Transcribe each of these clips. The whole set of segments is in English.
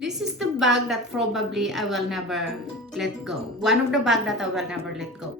This is the bag that probably I will never let go. One of the bag that I will never let go.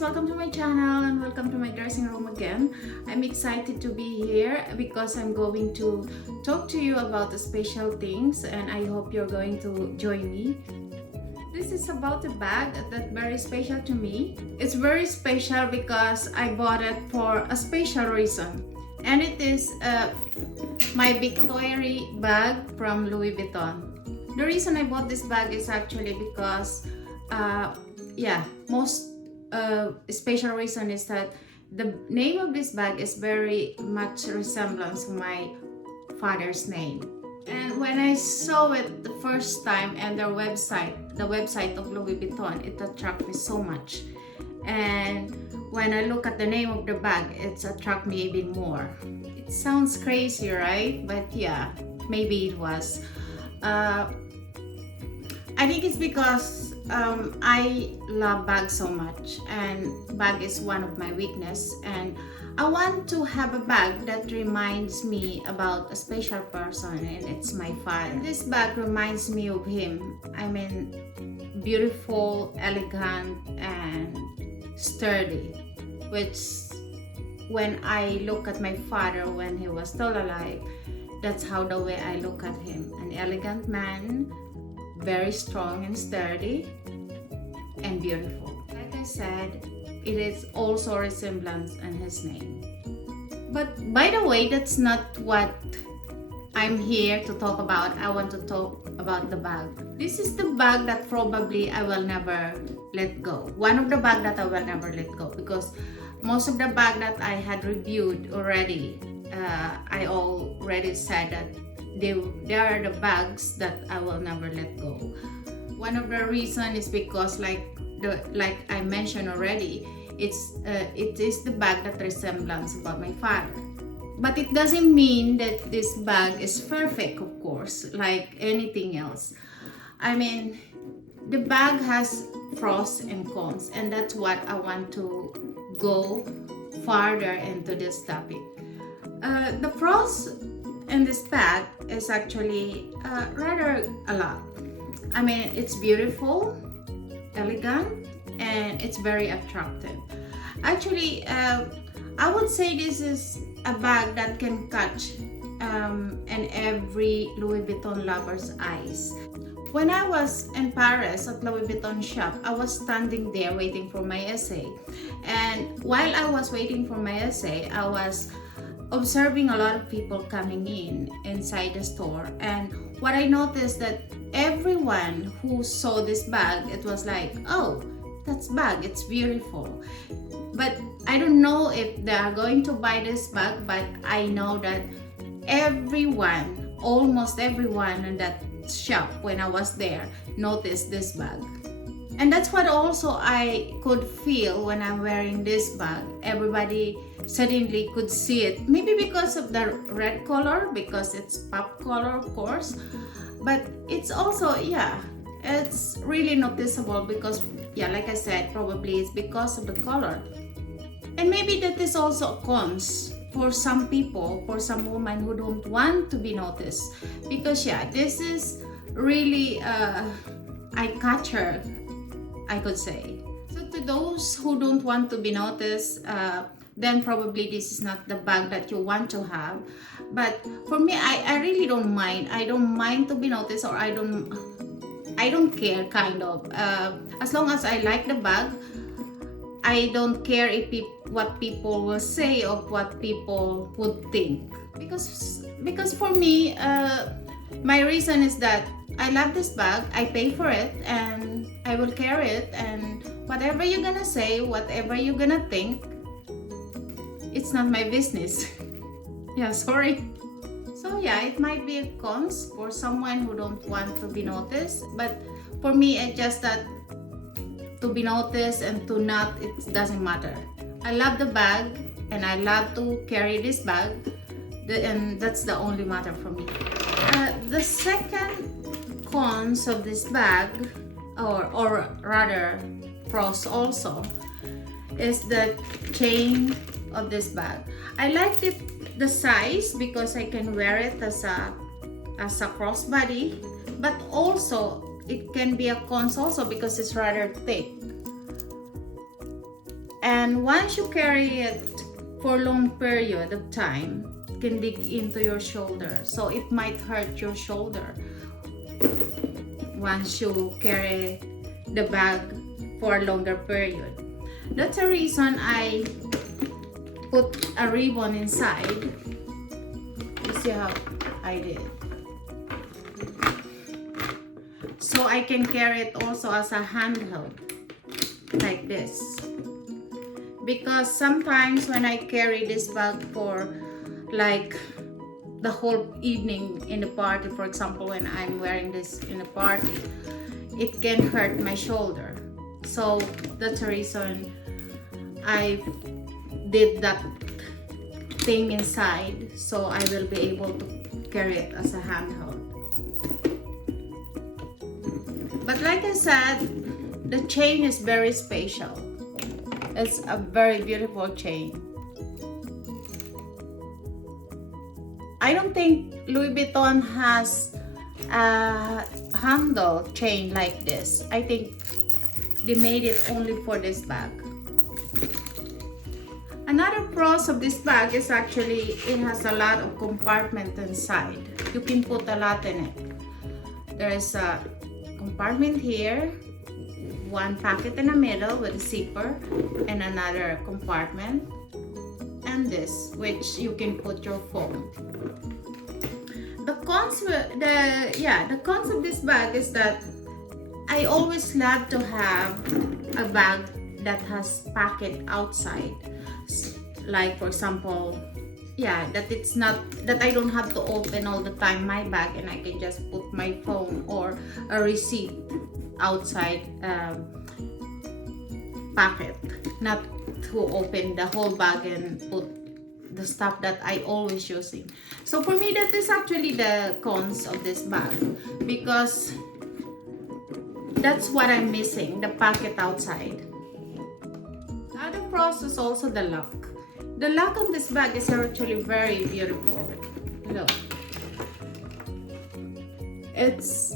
Welcome to my channel and welcome to my dressing room again. I'm excited to be here because I'm going to talk to you about the special things and I hope you're going to join me. This is about a bag that's very special to me. It's very special because I bought it for a special reason, and it is my victoire bag from Louis Vuitton. The reason I bought this bag is actually because most special reason is that the name of this bag is very much resemblance to my father's name. And when I saw it the first time and the website of Louis Vuitton, it attracted me so much. And when I look at the name of the bag, it attracted me even more. It sounds crazy, right? But yeah, maybe it was. I think it's because I love bags so much, and bag is one of my weakness, and I want to have a bag that reminds me about a special person, and it's my father. And this bag reminds me of him. I mean, beautiful, elegant, and sturdy, which when I look at my father when he was still alive, that's how the way I look at him. An elegant man, very strong and sturdy and beautiful. Like I said, it is also a resemblance in his name. But by the way, that's not what I'm here to talk about. I want to talk about the bag. This is the bag that probably I will never let go. One of the bag that I will never let go, because most of the bag that I had reviewed already, I already said that they are the bags that I will never let go. One of the reason is because like I mentioned already, it is the bag that resemblance about my father. But it doesn't mean that this bag is perfect, of course, like anything else. I mean, the bag has pros and cons, and that's what I want to go farther into this topic. The pros in this bag is actually rather a lot. I mean, it's beautiful, elegant, and it's very attractive. Actually, I would say this is a bag that can catch and every Louis Vuitton lover's eyes. When I was in Paris at Louis Vuitton shop, I was standing there waiting for my essay. And while I was waiting for my essay, I was observing a lot of people coming inside the store, and what I noticed that everyone who saw this bag, it was like, oh, that's bag, it's beautiful. But I don't know if they are going to buy this bag, but I know that everyone, almost everyone in that shop when I was there, noticed this bag. And that's what also I could feel when I'm wearing this bag. Everybody suddenly could see it. Maybe because of the red color, because it's pop color, of course. But it's also, it's really noticeable because, like I said, probably it's because of the color. And maybe that is also a cons for some people, for some women who don't want to be noticed. Because, this is really eye-catcher, I could say. So to those who don't want to be noticed, then probably this is not the bag that you want to have. But for me, I really don't mind. I don't mind to be noticed, or I don't care, kind of. As long as I like the bag, I don't care if what people will say or what people would think. Because for me, my reason is that I love this bag. I pay for it, and I will carry it. And whatever you're gonna say, whatever you're gonna think, it's not my business. Yeah, sorry. So yeah, it might be a cons for someone who don't want to be noticed, but for me, it's just that to be noticed and to not, it doesn't matter. I love the bag, and I love to carry this bag, and that's the only matter for me. The second cons of this bag, or rather pros also, is the chain of this bag. I like the size because I can wear it as a crossbody, but also it can be a cons also because it's rather thick. And once you carry it for a long period of time, it can dig into your shoulder, so it might hurt your shoulder once you carry the bag for a longer period. That's the reason I put a ribbon inside. You see how I did, so I can carry it also as a handheld like this. Because sometimes when I carry this bag for like the whole evening in the party, for example, when I'm wearing this in a party, it can hurt my shoulder. So that's the reason I did that thing inside, so I will be able to carry it as a handheld. But like I said, the chain is very special. It's a very beautiful chain. I don't think Louis Vuitton has a handle chain like this. I think they made it only for this bag. Another pros of this bag is actually it has a lot of compartment inside. You can put a lot in it. There is a compartment here, one pocket in the middle with a zipper, and another compartment, and this, which you can put your phone. The cons of this bag is that I always love to have a bag that has pocket outside. Like for example, that I don't have to open all the time my bag, and I can just put my phone or a receipt outside pocket, not to open the whole bag and put the stuff that I always using. So for me, that is actually the cons of this bag, because that's what I'm missing, the pocket outside. The other pros is also the lock. The lock on this bag is actually very beautiful. Look, it's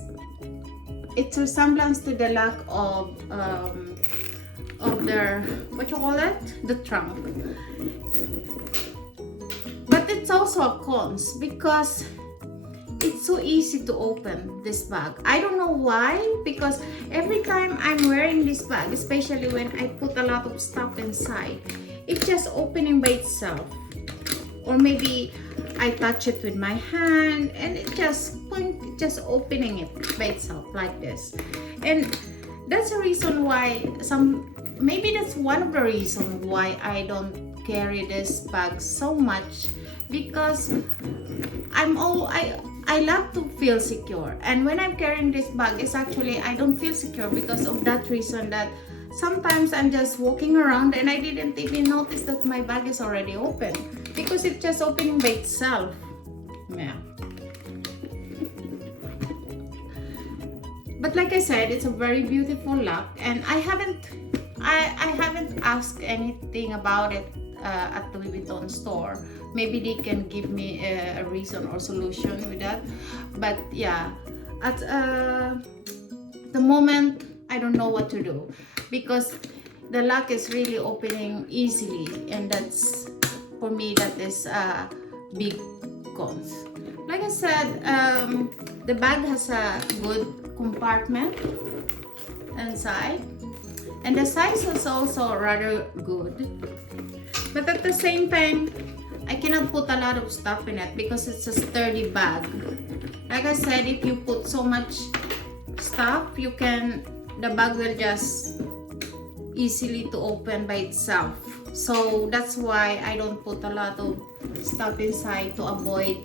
a resemblance to the lock of their, what you call it, the trunk. But it's also a cons because it's so easy to open this bag. I don't know why, because every time I'm wearing this bag, especially when I put a lot of stuff inside, it's just opening by itself. Or maybe I touch it with my hand and it just opening it by itself like this. And that's the reason why maybe that's one of the reasons why I don't carry this bag so much, because I love to feel secure, and when I'm carrying this bag, it's actually I don't feel secure because of that reason, that sometimes I'm just walking around and I didn't even notice that my bag is already open because it's just opening by itself. Yeah. But like I said, it's a very beautiful lock, and I haven't asked anything about it at the Louis Vuitton store. Maybe they can give me a reason or solution with that. But yeah, at the moment I don't know what to do, because the lock is really opening easily, and that's, for me, that is a big cons. Like I said, the bag has a good compartment inside, and the size is also rather good, but at the same time I cannot put a lot of stuff in it because it's a sturdy bag. Like I said, if you put so much stuff, the bag will just easily to open by itself. So that's why I don't put a lot of stuff inside to avoid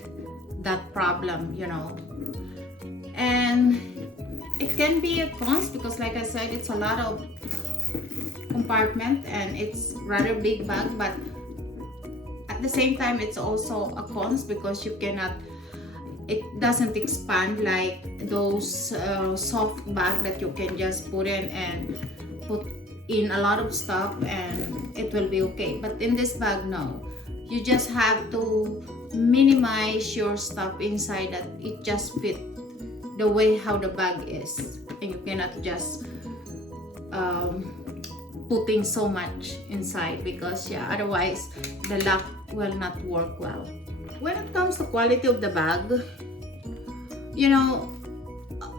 that problem, you know. And it can be a cons because, like I said, it's a lot of compartment and it's rather big bag, but at the same time it's also a cons because it doesn't expand like those soft bag that you can just put in and put in a lot of stuff and it will be okay. But in this bag, no, you just have to minimize your stuff inside that it just fit the way how the bag is, and you cannot just putting so much inside because otherwise the lock will not work well. When it comes to quality of the bag, you know,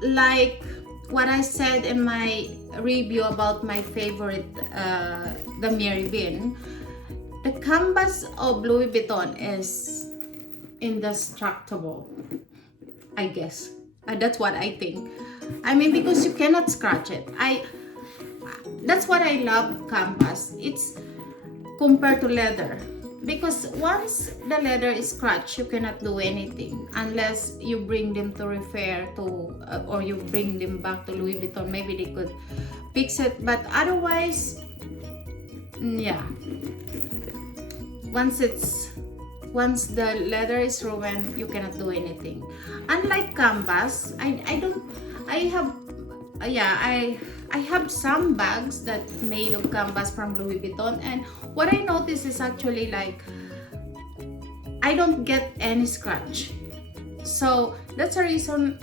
like what I said in my review about my favorite, the Mary Bean, the canvas of Louis Vuitton is indestructible, I guess. That's what I think. I mean, because you cannot scratch it. That's what I love canvas. It's compared to leather. Because once the leather is scratched, you cannot do anything unless you bring them to repair to, or you bring them back to Louis Vuitton. Maybe they could fix it, but otherwise, once the leather is ruined, you cannot do anything. Unlike canvas, I have some bags that made of canvas from Louis Vuitton, and what I noticed is actually like I don't get any scratch. So that's the reason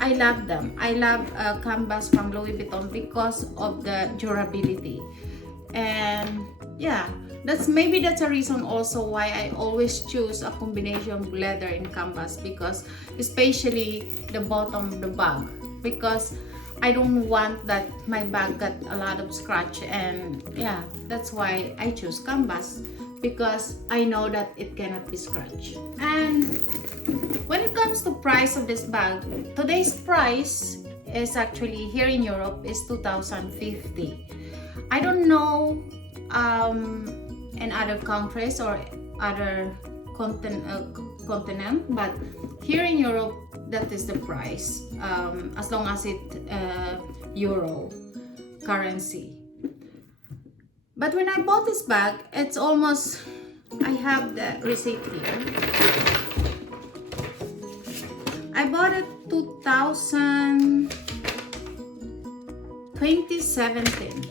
I love them. I love canvas from Louis Vuitton because of the durability. And that's a reason also why I always choose a combination of leather and canvas, because especially the bottom of the bag, because I don't want that my bag got a lot of scratch, and that's why I choose canvas, because I know that it cannot be scratched. And when it comes to price of this bag, today's price is actually here in Europe is 2,050. I don't know in other countries or other continent, but here in Europe, that is the price, as long as it euro currency. But when I bought this bag, it's almost, I have the receipt here. I bought it 2017.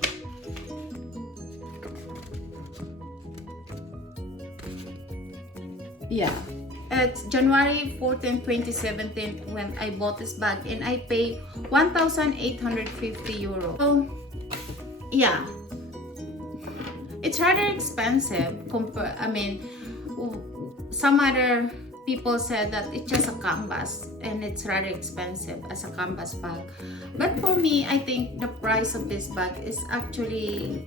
It's January 14, 2017 when I bought this bag, and I paid 1,850 euro. So it's rather expensive. Some other people said that it's just a canvas and it's rather expensive as a canvas bag. But for me, I think the price of this bag is actually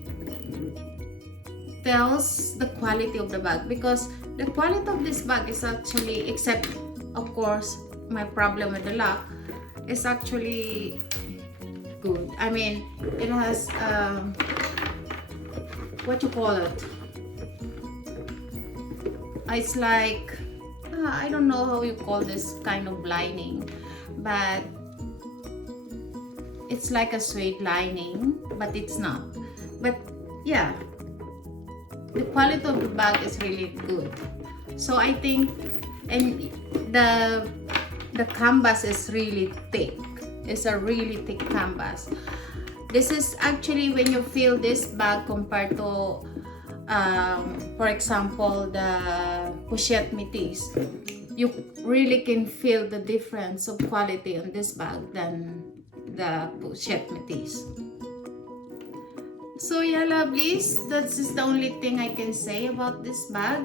tells the quality of the bag, because the quality of this bag is actually, except of course my problem with the lock, is actually good. I mean, it has what you call it, it's like I don't know how you call this kind of lining, but it's like a suede lining, but it's not. But the quality of the bag is really good. So I think, and the canvas is really thick. It's a really thick canvas. This is actually, when you feel this bag compared to for example the pochette métis, you really can feel the difference of quality on this bag than the pochette métis. So yeah, lovelies, that's just the only thing I can say about this bag.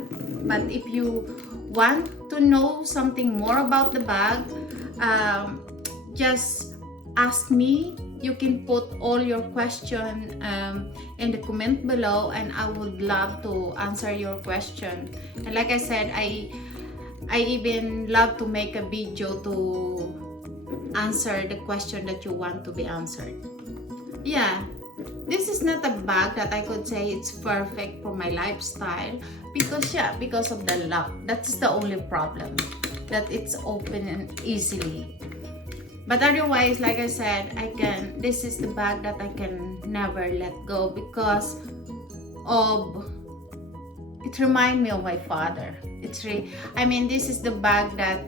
But if you want to know something more about the bag, um, just ask me. You can put all your question in the comment below, and I would love to answer your question. And like I said, I even love to make a video to answer the question that you want to be answered. Yeah, this is not a bag that I could say it's perfect for my lifestyle, because yeah, because of the lock. That's the only problem, that it's open and easily. But otherwise, like I said, this is the bag that I can never let go, because of it reminds me of my father. This is the bag that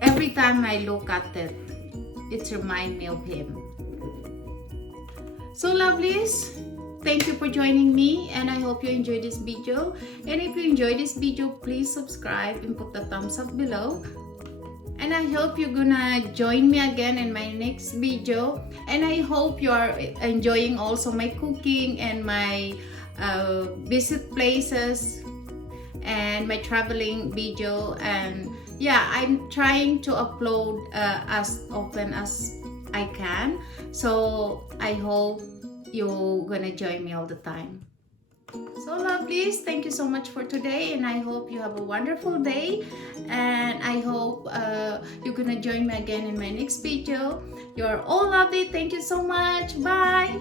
every time I look at it, it reminds me of him. So lovelies, thank you for joining me, and I hope you enjoyed this video. And if you enjoyed this video, please subscribe and put the thumbs up below. And I hope you're gonna join me again in my next video. And I hope you are enjoying also my cooking and my visit places and my traveling video. And yeah, I'm trying to upload as often as I can. So I hope you're gonna join me all the time. So lovelies, thank you so much for today, and I hope you have a wonderful day, and I hope you're gonna join me again in my next video. You're all lovely. Thank you so much. Bye.